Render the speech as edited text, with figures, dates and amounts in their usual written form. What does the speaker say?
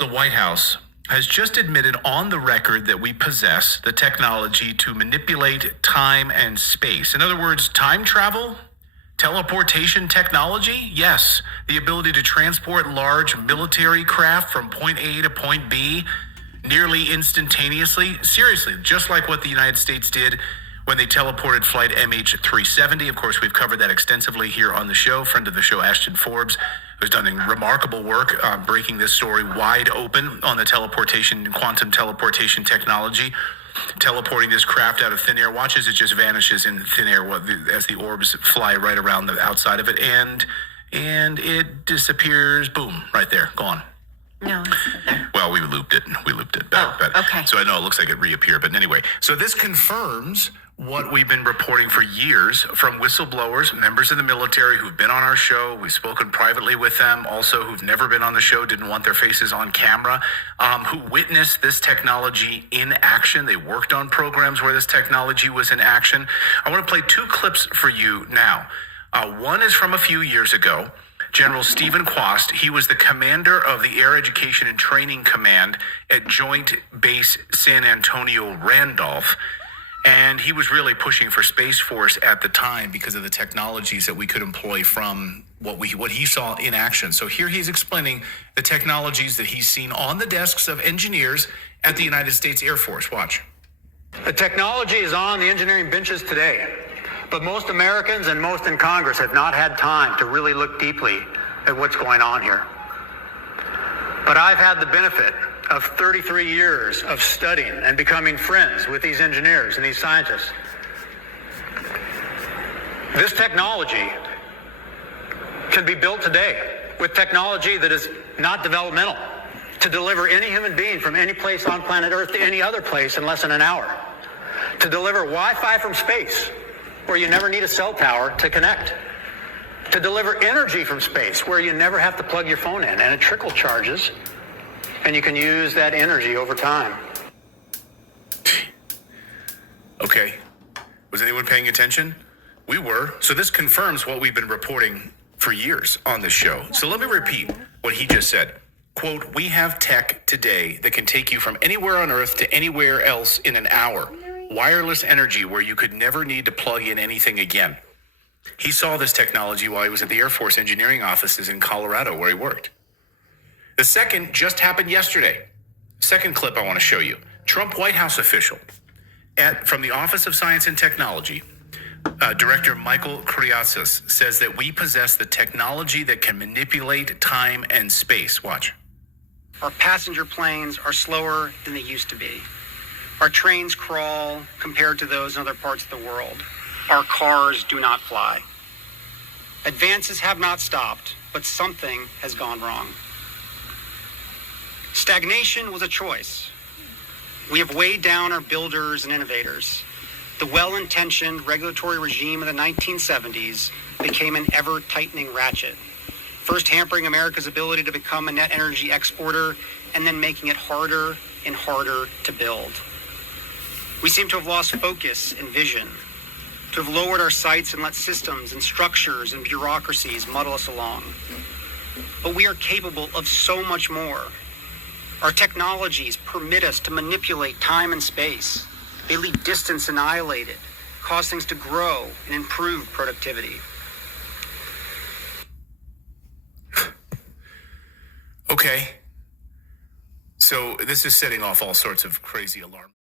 The White House has just admitted on the record that we possess the technology to manipulate time and space. In other words, time travel, teleportation technology, yes, the ability to transport large military craft from point A to point B nearly instantaneously. Seriously, just like what the United States did when they teleported flight MH370. Of course, we've covered that extensively here on the show. Friend of the show, Ashton Forbes, who's done remarkable work breaking this story wide open on the quantum teleportation technology, teleporting this craft out of thin air. Watch as it just vanishes in thin air as the orbs fly right around the outside of it, and it disappears. Boom, right there, gone. No, it's not there. Well, we looped it back. Okay. So I know it looks like it reappeared, but anyway. So this confirms what we've been reporting for years from whistleblowers, members of the military who've been on our show. We've spoken privately with them, also who've never been on the show, didn't want their faces on camera, who witnessed this technology in action. They worked on programs where this technology was in action. I want to play two clips for you now. One is from a few years ago. General Stephen Quast, he was the commander of the Air Education and Training Command at Joint Base San Antonio Randolph. And he was really pushing for Space Force at the time because of the technologies that we could employ from what he saw in action. So here he's explaining the technologies that he's seen on the desks of engineers at the United States Air Force. Watch. The technology is on the engineering benches today. But most Americans and most in Congress have not had time to really look deeply at what's going on here. But I've had the benefit of 33 years of studying and becoming friends with these engineers and these scientists. This technology can be built today with technology that is not developmental to deliver any human being from any place on planet Earth to any other place in less than an hour. To deliver Wi-Fi from space, where you never need a cell tower to connect. To deliver energy from space, where you never have to plug your phone in, and it trickle charges, and you can use that energy over time. Okay. Was anyone paying attention? We were. So this confirms what we've been reporting for years on this show. So let me repeat what he just said. Quote, we have tech today that can take you from anywhere on Earth to anywhere else in an hour. Wireless energy where you could never need to plug in anything again. He saw this technology while he was at the Air Force engineering offices in Colorado where he worked. The second just happened yesterday. Second clip I want to show you. Trump White House official from the Office of Science and Technology, Director Michael Kriatsas says that we possess the technology that can manipulate time and space. Watch. Our passenger planes are slower than they used to be. Our trains crawl compared to those in other parts of the world. Our cars do not fly. Advances have not stopped, but something has gone wrong. Stagnation was a choice. We have weighed down our builders and innovators. The well-intentioned regulatory regime of the 1970s became an ever-tightening ratchet, first hampering America's ability to become a net energy exporter and then making it harder and harder to build. We seem to have lost focus and vision, to have lowered our sights and let systems and structures and bureaucracies muddle us along. But we are capable of so much more. Our technologies permit us to manipulate time and space. They leave distance annihilated, cause things to grow and improve productivity. Okay. So this is setting off all sorts of crazy alarms.